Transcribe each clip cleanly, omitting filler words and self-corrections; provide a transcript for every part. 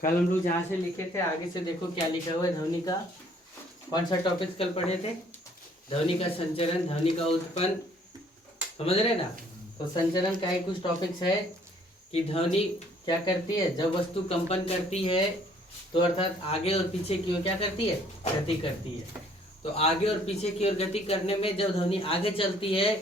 कल हम लोग जहाँ से लिखे थे आगे से देखो क्या लिखा हुआ है ध्वनि का। कौन सा टॉपिक कल पढ़े थे? ध्वनि का संचरण, ध्वनि का उत्पन्न, समझ रहे ना। तो संचरण का ही कुछ टॉपिक्स है कि ध्वनि क्या करती है जब वस्तु कंपन करती है, तो अर्थात आगे और पीछे की ओर क्या करती है, गति करती है। तो आगे और पीछे की ओर गति करने में जब ध्वनि आगे चलती है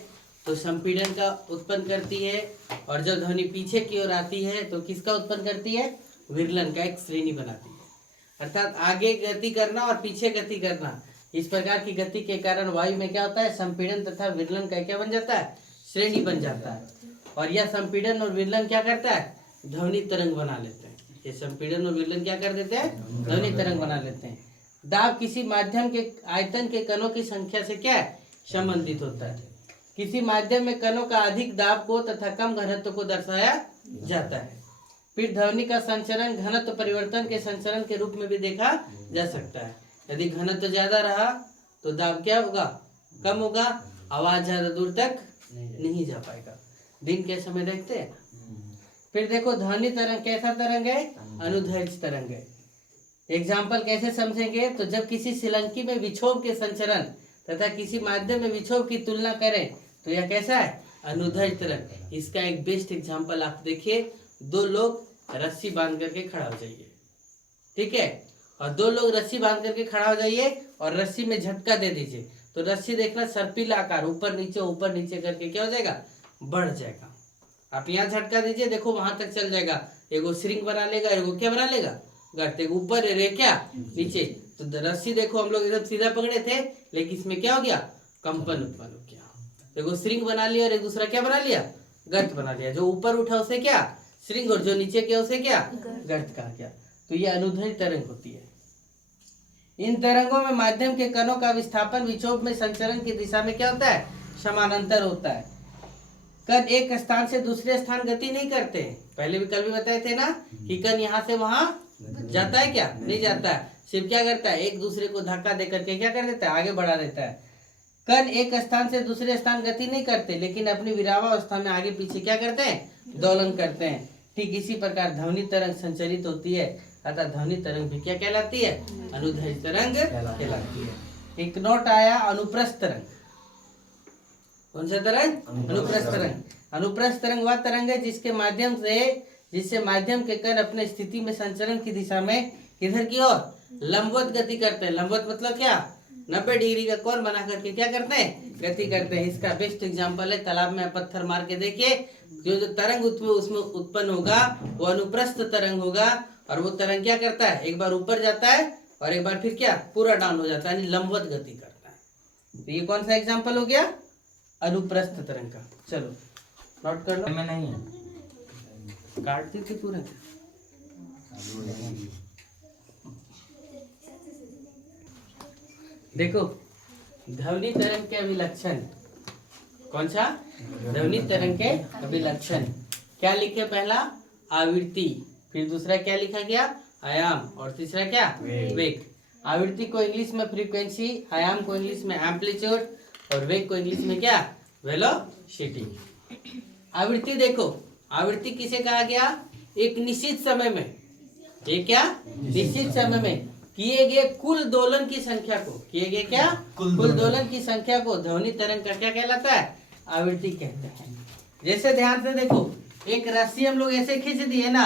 तो संपीड़न का उत्पन्न करती है, और जब ध्वनि पीछे की ओर आती है तो किसका उत्पन्न करती है, विरलन का एक श्रेणी बनाती है। अर्थात आगे गति करना और पीछे गति करना, इस प्रकार की गति के कारण वायु में क्या होता है, संपीड़न तथा विरलन का क्या बन जाता है, श्रेणी बन जाता है। और यह संपीड़न और विरलन क्या करता है, ध्वनि तरंग बना लेते हैं। ये संपीड़न और विरलन क्या कर देते हैं, ध्वनि तरंग बना लेते हैं। दाब किसी माध्यम के आयतन के कणों की संख्या से क्या है, संबंधित होता है। किसी माध्यम में कणों का अधिक दाब को तथा कम घनत्व को दर्शाया जाता है। फिर ध्वनि का संचरण घनत्व परिवर्तन के संचरण के रूप में भी देखा जा सकता है। यदि घनत्व ज्यादा रहा तो दाब क्या होगा, कम होगा, आवाज ज्यादा दूर तक नहीं जा पाएगा। दिन के समय देखते हैं। फिर देखो ध्वनि तरंग कैसा तरंग है, अनुदैर्घ्य तरंग है। एग्जाम्पल कैसे समझेंगे, तो जब किसी शिलंकी में विक्षोभ के संचरण तथा किसी माध्यम में विक्षोभ की तुलना करें तो यह कैसा है, अनुदैर्घ्य तरंग। इसका एक बेस्ट एग्जाम्पल आप देखिए, दो लोग रस्सी बांध करके खड़ा हो जाइए, ठीक है, और दो लोग रस्सी बांध करके खड़ा हो जाइए और रस्सी में झटका दे दीजिए, तो रस्सी देखना सर्पिला आकार ऊपर नीचे करके क्या हो जाएगा, बढ़ जाएगा। आप यहाँ झटका दीजिए, देखो वहां तक चल जाएगा, एगो श्रिंग बना लेगा, एगो क्या बना लेगा, गर्त, एगो ऊपर रे क्या नीचे। तो रस्सी देखो हम लोग एकदम सीधा पकड़े थे, लेकिन इसमें क्या हो गया, कंपन उत्पन्न हो गया। एगो श्रिंग बना लिया और एक दूसरा क्या बना लिया, गर्त बना लिया। जो ऊपर उठा उसे क्या श्रिंग, और जो नीचे किया उसे क्या गर्त कहा गया। तो ये अनुदैर्घ्य तरंग होती है। इन तरंगों में माध्यम के कणों का विस्थापन विक्षोभ में संचरण की दिशा में क्या होता है, समानांतर होता है। कण एक स्थान से दूसरे स्थान गति नहीं करते। पहले भी कल भी बताए थे ना कि कण यहाँ से वहां जाता है क्या, नहीं जाता है, सिर्फ क्या करता है, एक दूसरे को धक्का दे करके क्या कर देता है, आगे बढ़ा देता है। कण एक स्थान से दूसरे स्थान गति नहीं करते, लेकिन अपनी विरामावस्था में आगे पीछे क्या करते हैं, दोलन करते हैं। ठीक इसी प्रकार ध्वनि तरंग संचरित होती है, अतः ध्वनि तरंग भी क्या कहलाती है, अनुदैर्घ्य तरंग कहलाती है। एक नोट आया, अनुप्रस्थ तरंग। कौन सा तरंग, अनुप्रस्थ तरंग। अनुप्रस्थ तरंग वह तरंग है जिससे माध्यम के कण अपने स्थिति में संचरण की दिशा में किधर की ओर, लंबवत गति करते हैं। लंबवत मतलब क्या, 90 डिग्री का कोण बना करके क्या करते हैं, गति करते हैं। इसका बेस्ट एग्जांपल है, तालाब में पत्थर मार के देखिए, जो तरंग उसमें उत्पन्न होगा वो अनुप्रस्थ तरंग होगा, और वो तरंग क्या करता है, एक बार ऊपर जाता है और एक बार फिर क्या पूरा डाउन हो जाता है, यानी लंबवत गति करता है। तो ये कौन सा एग्जाम्पल हो गया, अनुप्रस्थ तरंग का। चलो नोट कर लो। में नहीं है, काटते थे पूरा। देखो ध्वनि तरंग के अभिलक्षण, कौन सा, ध्वनि तरंग के अभिलक्षण क्या लिखे, पहला आवृत्ति, फिर दूसरा क्या लिखा गया, आयाम, और तीसरा क्या, वेग। आवृत्ति को इंग्लिश में फ्रीक्वेंसी, आयाम को इंग्लिश में एम्पलीट्यूड, और वेग को इंग्लिश में क्या, वेलोसिटी। आवृत्ति देखो, आवृत्ति किसे कहा गया, एक निश्चित समय में, ये क्या निश्चित समय में किए गए कुल दोलन की संख्या को, किए गए क्या कुल दोलन की संख्या को ध्वनि तरंग का क्या कहलाता है, आवृत्ति कहते हैं। जैसे ध्यान से देखो, एक रस्सी हम लोग ऐसे खींच दिए ना,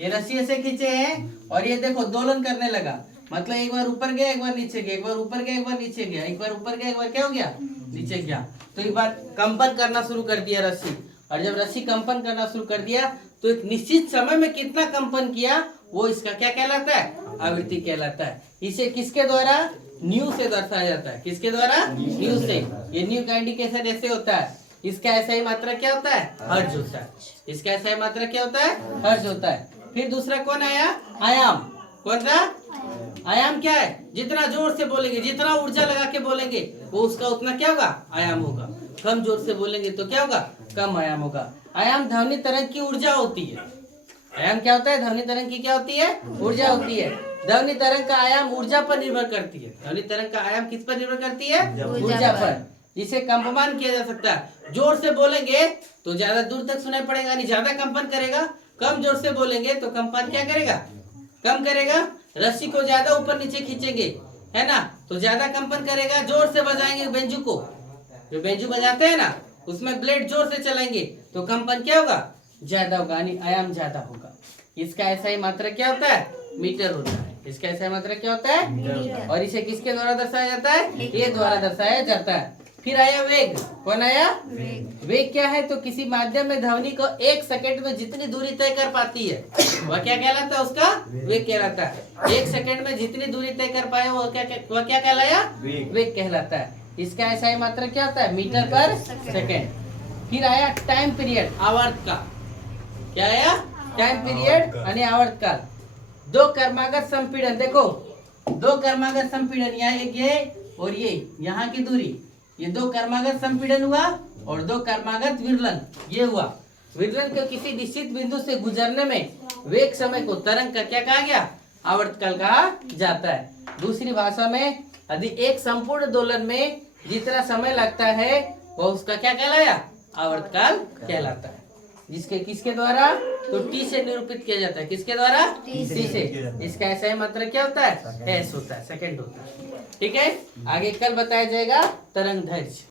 ये रस्सी ऐसे खींचे हैं और ये देखो दोलन करने लगा, मतलब एक बार ऊपर गया, एक बार नीचे गया, एक बार ऊपर गया, एक बार नीचे गया, एक बार ऊपर गया, एक बार क्या हो गया, नीचे गया। तो एक बार कंपन करना शुरू कर दिया रस्सी, और जब रस्सी कंपन करना शुरू कर दिया तो एक निश्चित समय में कितना कंपन किया वो इसका क्या कहलाता है, आवृत्ति कहलाता है। इसे किसके द्वारा, न्यू से दर्शाया जाता है, किसके द्वारा, न्यू से। ये न्यू का इंडिकेशन ऐसे होता है, इसका ऐसा ही मात्रा क्या होता है, हर्ट्ज होता है, इसका ऐसा ही मात्रा क्या होता है, हर्ट्ज होता है। फिर दूसरा कौन आया, आयाम। कौन सा, आयाम क्या है, जितना जोर से बोलेंगे, जितना ऊर्जा लगा के बोलेंगे वो उसका उतना क्या होगा, आयाम होगा। कम जोर से बोलेंगे तो क्या होगा, कम आयाम होगा। आयाम ध्वनि तरंग की ऊर्जा होती है। आयाम क्या होता है, ध्वनि तरंग की क्या होती है, ऊर्जा होती है। ध्वनि तरंग का आयाम ऊर्जा पर निर्भर करती है। ध्वनि तरंग का आयाम किस पर निर्भर करती है, ऊर्जा पर। जिसे कंपमान किया जा सकता है। जोर से बोलेंगे तो ज्यादा दूर तक सुनाई पड़ेगा, नहीं ज्यादा कंपन करेगा। कम जोर से बोलेंगे तो कंपन क्या करेगा, कम करेगा, रस्सी को ज्यादा ऊपर नीचे खींचेंगे, है ना, तो ज्यादा कंपन करेगा। जोर से बजाएंगे बेंजू को, जो बेंजू बजाते हैं ना उसमें ब्लेड जोर से चलाएंगे तो कंपन क्या होगा, ज्यादा होगा, यानी आयाम ज्यादा होगा। इसका ऐसा ही मात्रा क्या होता है, मीटर होता है। इसका ऐसा ही मात्रा क्या होता है, और इसे किसके द्वारा दर्शाया जाता है, ए द्वारा दर्शाया जाता है। फिर आया वेग, कौन आया, वेग क्या है, तो किसी माध्यम में ध्वनि को 1 सेकंड में जितनी दूरी तय कर पाती है वह क्या कहलाता है, उसका वेग कहलाता है। 1 सेकंड में जितनी दूरी तय कर पाए वह क्या कहलाया, वेग कहलाता है। इसका ऐसा ही मात्रा क्या होता है, मीटर पर सेकंड। फिर आया टाइम पीरियड, आवर्त का, क्या आया, टाइम पीरियड यानी आवर्त काल। 2 कर्मागत संपीड़न, देखो 2 कर्मागत संपीड़न, यहाँ एक ये और ये यहाँ की दूरी, ये 2 कर्मागत संपीड़न हुआ और 2 कर्मागत विरलन ये हुआ। विरलन के किसी निश्चित बिंदु से गुजरने में वेग समय को तरंग का क्या कहा गया, आवर्तकाल कहा जाता है। दूसरी भाषा में यदि एक संपूर्ण दोलन में जितना समय लगता है वह उसका क्या कहलाया, आवर्तकाल कहलाता है। जिसके किसके द्वारा, तो टी से निरूपित किया जाता है, किसके द्वारा, टी से। इसका ऐसा ही मात्रा क्या होता है, एस होता है, सेकंड होता है। ठीक है, आगे कल बताया जाएगा तरंग दैर्ध्य।